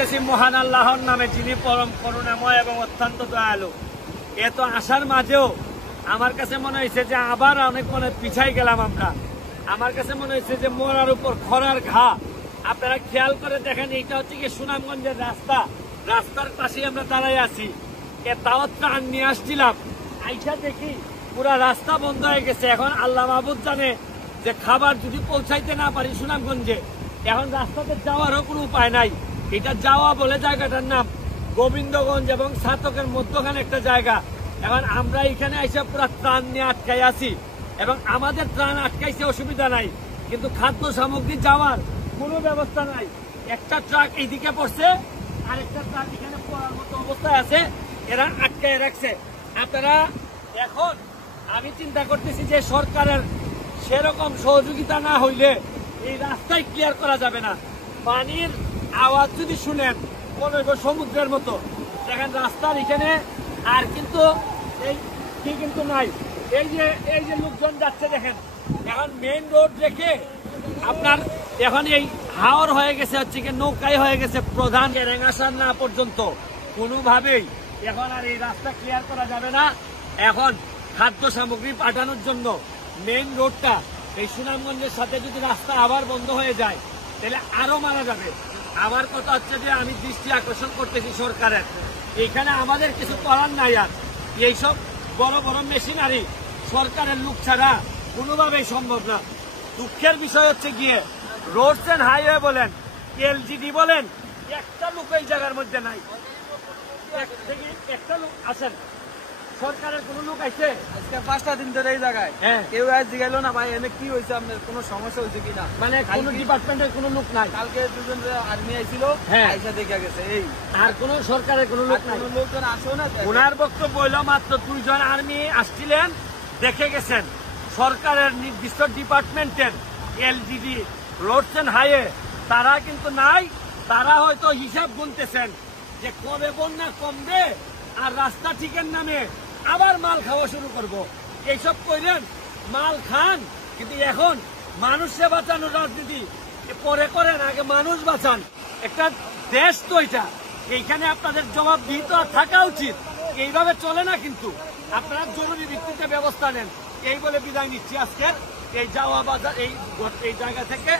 করতেছি মহান আল্লাহর নামে, যিনি পরম করুণাময় এবং অত্যন্ত দয়ালু। এত আশার মাঝেও আমার কাছে মনে হয়েছে যে আবার অনেক পিছাই গেলাম আমরা। আমার কাছে মনে হয়েছে যে মরার উপর খরার ঘা। আপনারা খেয়াল করে দেখেন, এইটা হচ্ছে কি সুনামগঞ্জের রাস্তা, রাস্তার পাশে আমরা দাঁড়াই আছি। দাওয়াত ত্রাণ নিয়ে আসছিলাম, আইসা দেখি পুরা রাস্তা বন্ধ হয়ে গেছে। এখন আল্লাহ মাহবুদ জানে যে খাবার যদি পৌঁছাইতে না পারি সুনামগঞ্জে, এখন রাস্তাতে যাওয়ারও কোনো উপায় নাই। এটা যাওয়া বলে জায়গাটার নাম গোবিন্দগঞ্জ এবং সাতকের মধ্যখানে একটা জায়গা। এখন আমরা এখানে এসে পুরো ত্রাণ নিয়ে আটকাই আছি এবং আমাদের ত্রাণ আটকাইছে, অসুবিধা নাই, কিন্তু খাদ্য সামগ্রী যাওয়ার কোনো ব্যবস্থা নাই। একটা ট্রাক এইদিকে পড়ছে, আরেকটা ট্রাক এখানে পড়ার মতো অবস্থায় আছে, এরা আটকায় রাখছে। আপনারা এখন আমি চিন্তা করতেছি যে সরকারের সেরকম সহযোগিতা না হইলে এই রাস্তায় ক্লিয়ার করা যাবে না। পানির আওয়াজ যদি শুনেন মনে হয় সমুদ্রের মতো। দেখেন রাস্তার এখানে আর কিন্তু এই কি কিন্তু নাই। এই যে লোকজন যাচ্ছে দেখেন, এখন মেইন রোড রেখে আপনার এখন এই হাওর হয়ে গেছে, হচ্ছে কি নৌকায় হয়ে গেছে প্রধান রেঙ্গাসার না পর্যন্ত কোনোভাবেই এখন আর এই রাস্তা ক্লিয়ার করা যাবে না। এখন খাদ্য সামগ্রী পাঠানোর জন্য মেইন রোডটা এই সুনামগঞ্জের সাথে যদি রাস্তা আবার বন্ধ হয়ে যায় তাহলে আরো মারা যাবে। আমার কথা হচ্ছে যে আমি দৃষ্টি আকর্ষণ করতেছি সরকারের, এখানে আমাদের কিছু করার নাই। আর এইসব বড় বড় মেশিনারি সরকারের লোক ছাড়া কোনোভাবেই সম্ভব না। দুঃখের বিষয় হচ্ছে গিয়ে রোডস এন্ড হাইওয়ে বলেন, এলজিডি বলেন, একটা লোক এই জায়গার মধ্যে নাই। একটা লোক আসেন, সরকারের কোন লোক আছে আজকে 5টা দিন ধরে এই জায়গায় কেউ আজ জিগাইলো না ভাই এনে কি হয়েছে, আপনার কোনো সমস্যা হয়েছে কিনা, মানে কোন ডিপার্টমেন্টের কোন লোক নাই। কালকে দুজন আর্মি আইছিল, আইসা দেখে গেছে, এই আর কোন সরকারের কোন লোক নাই, কোন লোকজন আসো না। ওনার বক্তব্য হইল মাত্র 2 জন আর্মি আসছিলেন, দেখে গেছেন। সরকারের নির্দিষ্ট ডিপার্টমেন্টের এলজিডি রোডস এন্ড হাইওয়ে তারা কিন্তু নাই। তারা হয়তো হিসাব গুনতেছেন যে কবে বন্যা কমবে আর রাস্তা ঠিকের নামে আবার মাল খাওয়া শুরু করব। এইসব কইলেন মাল খান, কিন্তু এখন মানুষকে বাঁচানোর রাজনীতি পরে করেন, আগে মানুষ বাঁচান। একটা দেশ তো এটা, এইখানে আপনাদের জবাবদিহিত থাকা উচিত। এইভাবে চলে না, কিন্তু আপনারা জরুরি ভিত্তিতে ব্যবস্থা নেন। এই বলে বিদায় নিচ্ছি আজকের এই যাওয়া বাজার এই জায়গা থেকে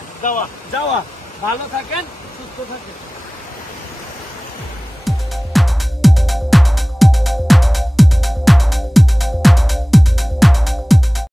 যাওয়া। ভালো থাকেন, সুস্থ থাকেন।